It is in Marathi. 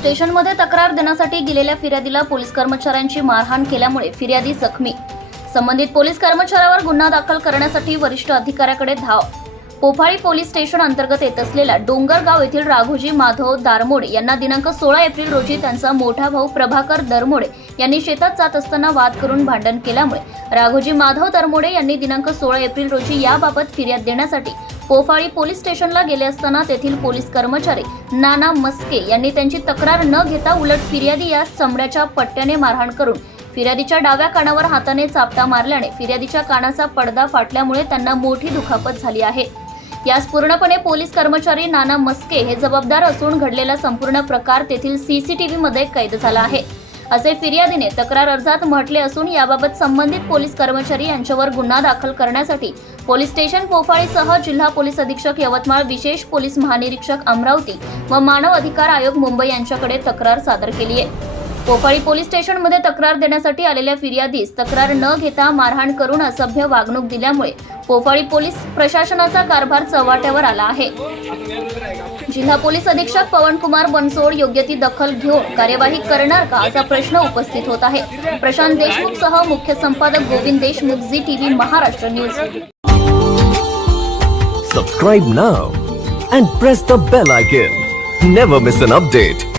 स्टेशनमध्ये तक्रार देण्यासाठी गेलेल्या फिर्यादीला पोलीस कर्मचाऱ्यांची मारहाण केल्यामुळे फिर्यादी जखमी. संबंधित पोलीस कर्मचाऱ्यावर गुन्हा दाखल करण्यासाठी वरिष्ठ अधिकाऱ्याकडे धाव. पोफाळी पोलीस स्टेशन अंतर्गत येत असलेल्या डोंगरगाव येथील राघोजी माधव दारमोडे यांना दिनांक सोळा एप्रिल रोजी त्यांचा मोठा भाऊ प्रभाकर दरमोडे यांनी शेतात जात असताना वाद करून भांडण केल्यामुळे राघोजी माधव दरमोडे यांनी दिनांक सोळा एप्रिल रोजी याबाबत फिर्याद देण्यासाठी पोफाळी पोलीस स्टेशनला गेले असताना तेथील पोलीस कर्मचारी नाना मस्के यांनी त्यांची तक्रार न घेता उलट फिर्यादी या चमड्याच्या पट्ट्याने मारहाण करून फिर्यादीच्या डाव्या कानावर हाताने चापटा मारल्याने फिर्यादीच्या कानाचा पडदा फाटल्यामुळे त्यांना मोठी दुखापत झाली आहे. यास पूर्णपणे पोलीस कर्मचारी नाना मस्के हे जबाबदार असून घडलेला संपूर्ण प्रकार तेथील सीसीटीव्ही मध्ये कैद झाला आहे. असे फिर्यादीने तक्रार अर्जात म्हटले असून याबाबत संबंधित पोलीस कर्मचारी यांच्यावर गुन्हा दाखल करण्यासाठी पोलीस स्टेशन पोफाळीसह जिल्हा पोलीस अधीक्षक यवतमाळ विशेष पोलीस महानिरीक्षक अमरावती व मानव अधिकार आयोग मुंबई यांच्याकडे तक्रार सादर केली आहे. पोफाळी पोलीस स्टेशनमध्ये तक्रार देण्यासाठी आलेल्या फिर्यादीस तक्रार न घेता मारहाण करून असभ्य वागणूक दिल्यामुळे पोफाळी पोलीस प्रशासनाचा कारभार चव्हाट्यावर आला आहे. जिल्हा पोलीस अधीक्षक पवन कुमार बनसोड योग्य ती दखल घेऊन कार्यवाही करणार का असा प्रश्न उपस्थित होत आहे. प्रशांत देशमुख सह मुख्य संपादक Govind Deshmukh, Zee TV Maharashtra news. Subscribe now and press the bell icon never miss an update.